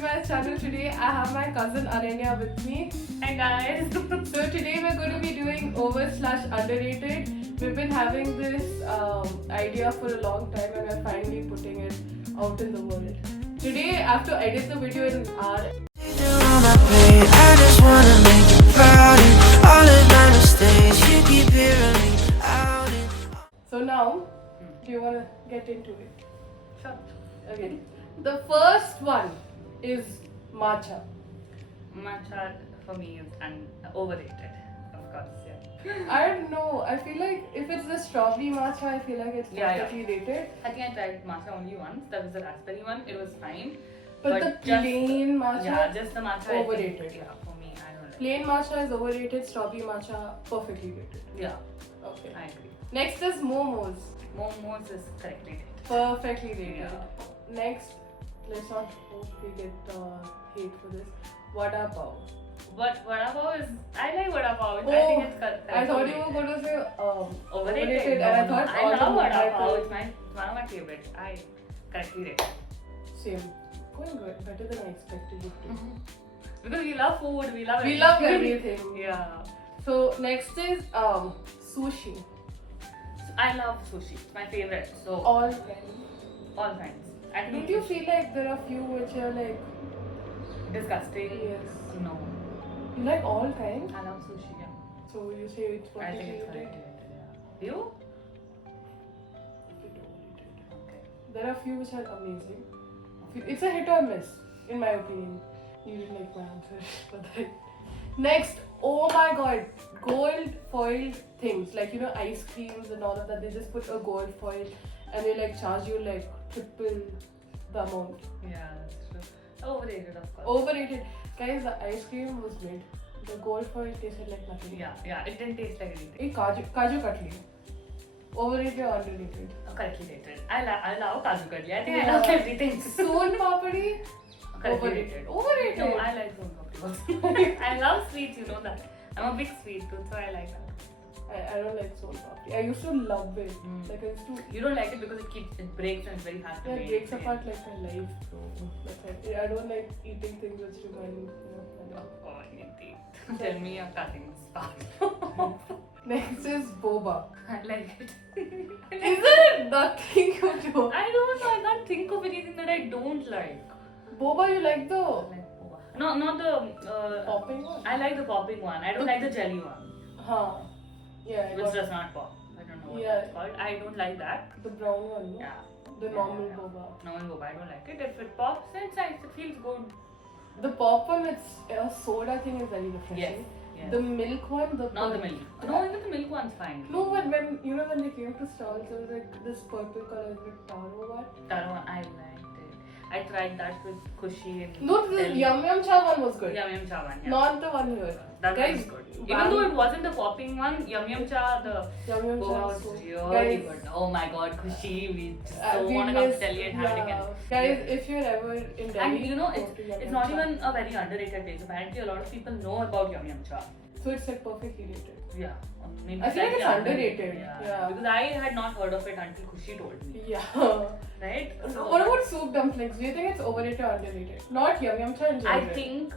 to my channel. Today I have my cousin Ananya with me. Hi guys. So today we're going to be doing over/underrated. We've been having this idea for a long time and we're finally putting it out in the world. Today I have to edit the video in our. I just wanna make you proud and all of my mistakes you keep hearing me out. So now, do you want to get into it? Sure. Okay. The first one is matcha. Matcha for me is overrated, of course. Yeah. I don't know. I feel like if it's the strawberry matcha, I feel like it's Yeah, perfectly rated. I think I tried matcha only once. That was the raspberry one. It was fine. But the plain matcha, Yeah, just the matcha. overrated. I think, yeah, for me, I don't like. Plain matcha is overrated. Strawberry matcha perfectly rated. Yeah, Okay. I agree. Next is momos. Momos is correctly rated. Perfectly rated. Yeah. Next, let's not hope we get hate for this. Vada pav. But vada pav is. I like vada pav. Oh, I think it's correct. I thought you were going to say Overrated. and I No, thought I all the love vada Mumbai pav. people- It's one of my favorites. I correctly rated. Same. Going good. Better than I expected it to. Because we love food. We love. We love everything. Yeah. So next is sushi. I love sushi. It's my favorite. So All kinds. all kinds. I think Don't you feel like there are few which are like disgusting? yes? No. You like all kinds? I love sushi. Yeah. So you say it's I think it's perfectly correctly rated? rated. Yeah. You? Okay. There are few which are amazing. It's a hit or miss, in my opinion. You didn't like my answer for that. Next, oh my god, gold foiled things like ice creams and all of that. They just put a gold foil and they like charge you like triple the amount. Yeah, that's true. Overrated, of course. Overrated, guys. The ice cream was mid. The gold foil tasted like nothing. Yeah. It didn't taste like anything. Hey, kaju katli. Overrated or underrated? Correctly rated. I love kaju katli. I think Yeah. I love everything. Soon papadi. Correctly rated. Overrated. No, I like soon papdi also. I love sweets. You know that. I'm a big sweet tooth, so I like that. I don't like soul papdi. I used to love it. Mm. Like I used to. You don't like it because it breaks and it's very hard to Yeah, make. it breaks apart like my life, bro. That's it. I don't like eating things which remind Oh, indeed. Tell me you're cutting this part. Next is boba. I like it. Is there nothing you do? I don't know. I can't think of anything that I don't like. Boba you like I the like boba. No, not the. popping one? I like the popping one. I don't like the jelly one, Huh. Yeah, I which got does not pop. I don't know what Yeah. it's called. I don't like that. the brown one, no? Yeah. The Yeah, normal yeah. boba. Normal boba. I don't like it. If it pops, it's nice. It feels good. The pop one, it's a soda thing is very refreshing. Yes. The milk one, Not the milk. No, even the milk one's fine. No, but when when they came to stalls, there was like this purple color, like taro one. That one, I liked it. I tried that with Kushi and. No, the Delhi. Yum Yum Cha one was good. Yum Yum Cha one. Yeah. Not the one here. That one Guys, was good. Even though it wasn't the popping one, Yum Yum Cha, the Yum Yum boba Cha was was really Guys, good. Oh my god, Kushi, we just we don't want to come to miss- Delhi and have it again. Guys, if you're ever in Delhi, And you know, go to Yum it's Yum not Cha. even a very underrated place. Apparently, a lot of people know about Yum Yum Cha. So it's like perfectly rated. Yeah. Maybe I feel like slightly it's underrated. Yeah. Yeah. Because I had not heard of it until Kushi told me. Yeah. Right? So what about soup dumplings? Do you think it's overrated or underrated? Not Yum Yum Cha in I general. think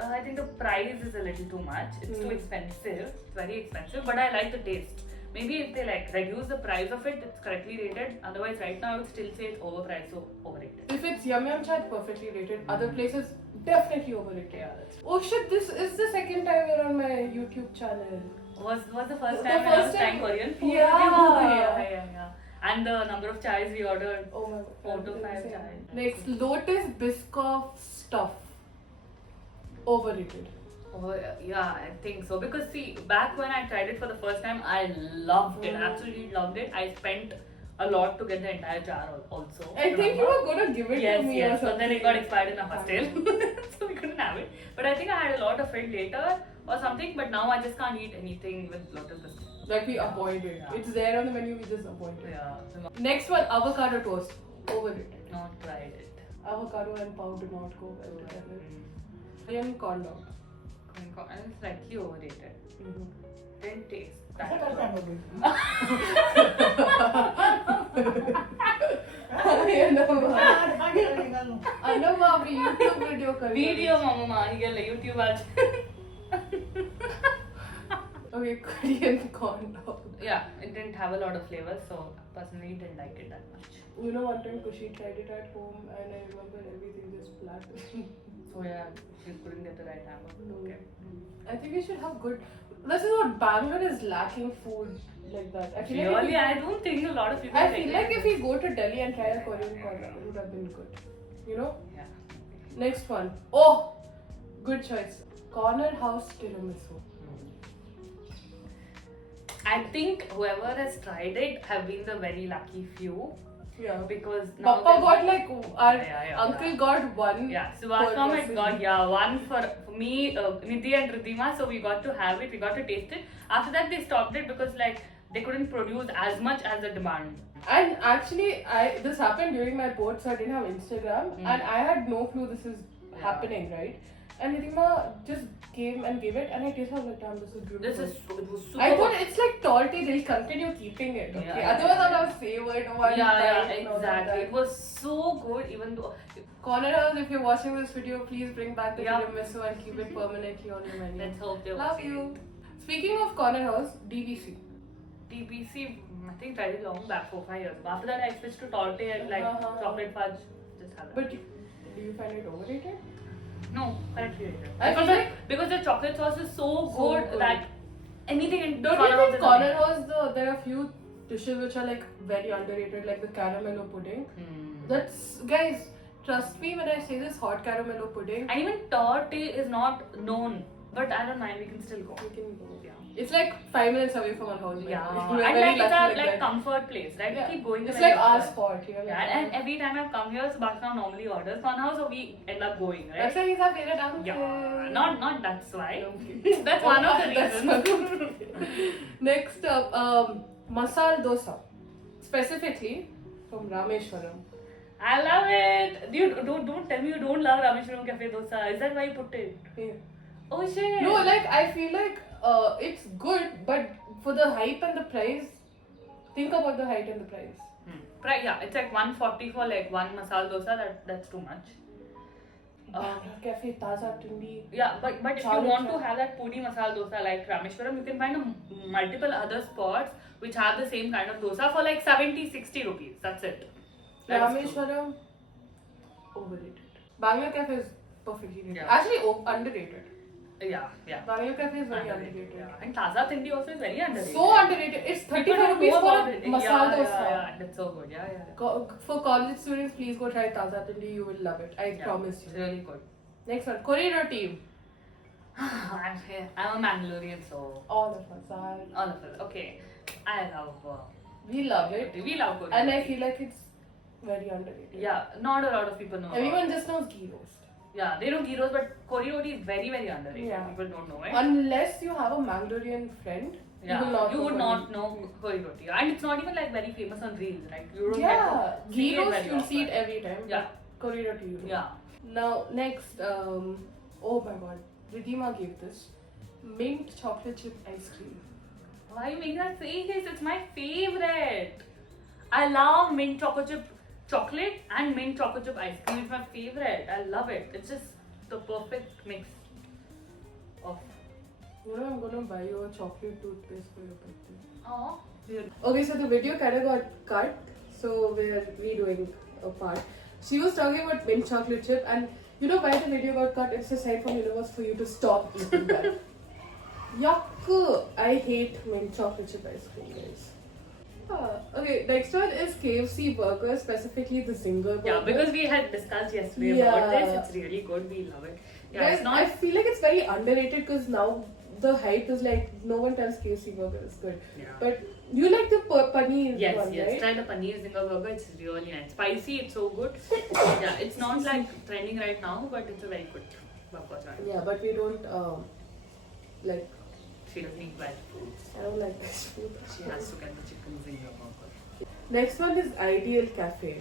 I think the price is a little too much. It's too expensive. It's very expensive, but I like the taste. Maybe if they like reduce the price of it, it's correctly rated. Otherwise, right now I would still say it's overpriced, so overrated. If it's Yum Yum Cha, it's perfectly rated. Other places, definitely overrated. Yeah, that's true. Oh shit, this is the second time we're on my YouTube channel. Was the first The time when I was first trying time- Korean food? Yeah. yeah. And the number of chais we ordered. Oh my god. 4 to 5 Insane. chai. Next, Lotus Biscoff stuff. Overrated. Oh yeah, I think so. Because see, back when I tried it for the first time, I loved it. Absolutely loved it. I spent a lot to get the entire jar also. I think you were gonna give it to me or Yes, something. but then it got expired in a hostel, so we couldn't have it. But I think I had a lot of it later or something. But now I just can't eat anything with lotus biscuit. Like we avoid it. Yeah. It's there on the menu, we just avoid it. Yeah, Next one, avocado toast. Overrated. not tried it. Avocado and pav do not go well together. Mm. Korean corn dog. And it's slightly overrated. Didn't taste that ऐसा करता है good. लोग Anubhav, YouTube video कर Video mama here like YouTube आज. Okay, Korean corn dog. Yeah, it didn't have a lot of flavor, so personally didn't like it that much. You know, one time Kushi tried it at home, and I remember everything just flat. So yeah, you couldn't get the right hammer. Okay. I think we should have good. This is what Bangalore is lacking food like that. I feel like Really, I don't think a lot of people. I feel like if we go to Delhi and try a Korean corn dog, it would have been good. You know. Yeah. Next one. Oh, good choice. Corner House tiramisu. I think whoever has tried it have been the very lucky few Yeah. because now Papa got like our Yeah, uncle got one. yeah. Suvasam had person. got one for me, Nidhi and Riddhima, so we got to have it. We got to taste it. After that, they stopped it because like they couldn't produce as much as the demand. And actually, this happened during my board, so I didn't have Instagram, and I had no clue this is happening, right? And Riddhima just came and gave it, and I tasted like, damn, this is beautiful. It was super. I thought it's like salty, they'll continue keeping it, okay? Yeah. Otherwise, I'll have savored one. Yeah, bite and all exactly. that. It was so good, even though. Corner House, if you're watching this video, please bring back the Yeah. tiramisu and keep it permanently on your menu. Let's hope they Love you. Speaking of Corner House, DBC. TBC, I think tried it long back, 4-5 years ago. After that, I switched to Torte and like chocolate fudge. Just have that. But do you find it overrated? No, correctly rated. I feel Because the chocolate sauce is so good good. that anything in Don't Corner you House think is Corner amazing. House, there are a few dishes which are like very underrated, like the caramello pudding. That's, guys, trust me when I say this, hot caramello pudding. And even Torte is not known, but I don't mind, we can still go. We can go. Yeah. It's like 5 minutes away from our house. by Yeah, the way. and We're like very it's lucky our like like that. comfort place, right? Yeah. We keep going. It's there like very our often. spot, you know. Yeah, and every time I've come here, Sebastian normally orders Corner House, so we end up going, right? That's why he's our favorite uncle. Yeah, not that's why. Okay. That's one of the That's reasons. one. Next up, masala dosa, specifically from Rameshwaram. I love it. Dude, don't tell me you don't love Rameshwaram Cafe Dosa. Is that why you put it? Yeah. Oh shit. No, like I feel like it's good, but for the hype and the price, think about the height and the price. Yeah, it's like 140 for like one masala dosa. That's too much. Cafe Taza Tindi. Yeah, but if you Chalo want to chalo. have that pudi masala dosa like Rameshwaram, you can find multiple other spots which have the same kind of dosa for like 70-60 rupees. That's it. That's true. Rameshwaram, overrated. Bangalore Cafe is perfectly rated. Yeah. Actually, underrated. Yeah. Bangalore Cafe is very underrated. Yeah. And Taza Tindi also is very underrated. So underrated. It's 35 People don't rupees know for about a it. masala dosa. Yeah, that's so good. Yeah. For college students, please go try Taza Tindi. You will love it. I Yeah, promise it's you. really good. Next one, corridor team. I'm a Mangalorean, so All of us are. all of us. Okay, I love. We love it. We love Korean. And I feel like it's very underrated. Yeah, not a lot of people know. about Everyone it. just knows ghee roast. Yeah, they know gyros, but koriori is very underrated. Yeah. People don't know it. Unless you have a Mangalorean friend, Yeah, you will not know know koriori. And it's not even like very famous on reels, right? You don't Yeah, get to see ghee it roast very you'll see it often. every time. Yeah. But corridor tea. Yeah. Now next, oh my god, Riddhima gave this mint chocolate chip ice cream. Why you make that face? It's my favorite. I love mint chocolate and mint chocolate chip ice cream. It's my favorite. I love it. It's just the perfect mix of. You know, I'm gonna buy you a chocolate toothpaste for your birthday. Oh. Okay, so the video kind of got cut, so we're redoing a part. She was talking about mint chocolate chip, and you know why the video got cut? It's a sign from universe for you to stop eating that. Yuck! I hate mint chocolate chip ice cream, guys. Okay, next one is KFC burger, specifically the Zinger burger. Yeah, because we had discussed yesterday about this. It's really good. We love it. Yeah, Guys, it's not. I feel like it's very underrated because now the hype is like no one tells KFC burger is good. Yeah. But you like the paneer Yes, one, yes. right? Try the paneer zinger burger. It's really nice. Spicy. It's so good. Yeah, it's not like trending right now, but it's a very good burger. Yeah, but we don't like. She doesn't eat veg food. I don't like this food. She has to get the chicken zinger burger. Next one is Ideal Cafe,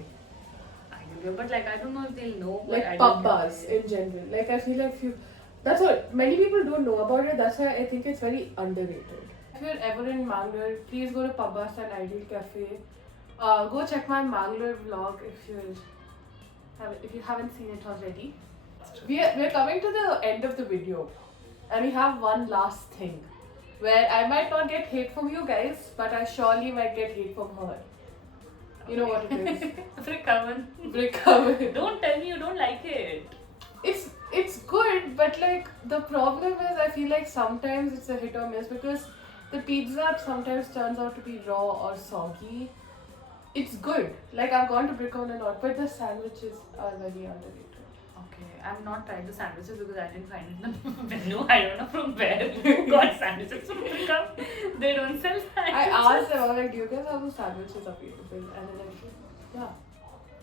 But like I don't know if they'll know. what like I pub don't bars know. in general. Like I feel like few. That's what many people don't know about it. That's why I think it's very underrated. If you're ever in Mangalore, please go to Pub Bars and Ideal Cafe. Go check my Mangalore vlog if you have if you haven't seen it already. We're coming to the end of the video, and we have one last thing, where I might not get hate from you guys, but I surely might get hate from her. You know what it is? Brickoven. Brickoven. Don't tell me you don't like it. It's good, but like the problem is I feel like sometimes it's a hit or miss because the pizza sometimes turns out to be raw or soggy. It's good. Like I've gone to Brickoven a lot, but the sandwiches are very underrated. Okay, I've not tried the sandwiches because I didn't find it in the menu. I don't know from where you got sandwiches from Brickoven. They don't sell sandwiches. I asked them, I was like, do you guys have the sandwiches available? And they're like, yeah,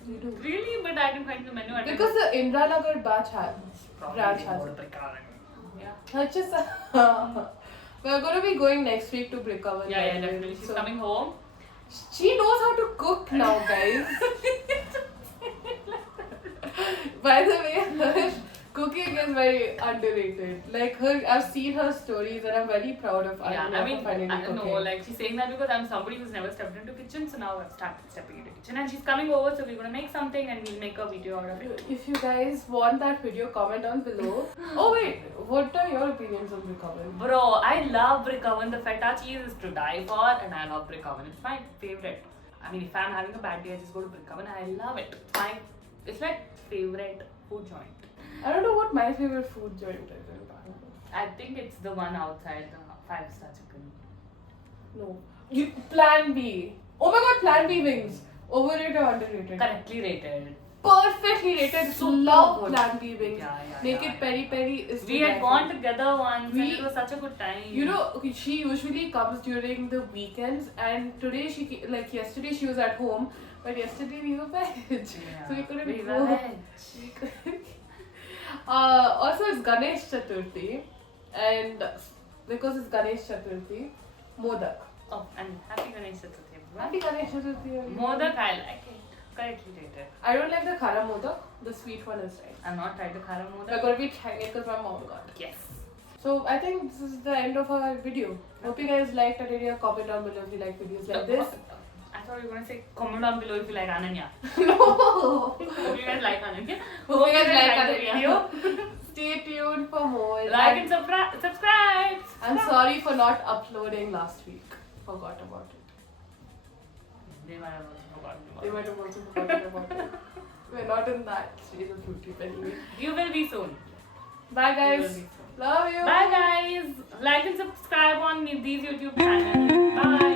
we do. Really? But I didn't find the menu. Because the Indranagar branch has it. Yeah. It's just we're going to be going next week to Brickoven. Yeah, yeah, definitely. She's coming home. She knows how to cook now, guys. By the way, her cooking is very underrated. Like I've seen her stories and I'm very proud of her. Yeah, I mean, finally I don't know, cooking. like she's saying that because I'm somebody who's never stepped into kitchen, so now I've started stepping into kitchen and she's coming over, so we're gonna make something and we'll make a video out of it. If you guys want that video, comment down below. Oh wait, what are your opinions on Brickoven? Bro, I love Brickoven. The feta cheese is to die for, and I love Brickoven. It's my favorite. I mean, if I'm having a bad day, I just go to Brickoven. I love it. It's like favorite food joint. I don't know what my favorite food joint is in Bangalore. I think it's the one outside the 5-star chicken. No. Plan B. Oh my god, Plan B wings. Overrated or underrated? Correctly rated. Perfectly rated. Super Love good. Plan B wings. Yeah, yeah, Make yeah, it peri peri is We the had best. gone together once and We- it was such a good time. You know, okay, she usually comes during the weekends, and today like yesterday she was at home, but yesterday we were veg, so we couldn't we go. were veg. We couldn't. Also, it's Ganesh Chaturthi, and because it's Ganesh Chaturthi, Modak. Oh, and happy Ganesh Chaturthi, everyone. Happy Ganesh Chaturthi. everyone. Modak, I like it. Correctly rated. I don't like the Khara Modak. The sweet one is nice. I've not tried the Khara We're Modak. gonna be trying it because my mom got it. Yes. So I think this is the end of our video. Hope you guys liked it. Area comment down below if you like videos like this. I thought you were going to say comment down below if you like Ananya. No. Hope you guys like Ananya. Hope you guys like the our video. video. Stay tuned for more. Like and subscribe. I'm sorry for not uploading last week. Forgot about it. They might have also forgotten about They it. might have also forgotten about it. We're not in that stage of YouTube anyway. You will be soon. Bye You will guys. be soon. Love you. Bye guys. Like and subscribe on these YouTube channels. Bye.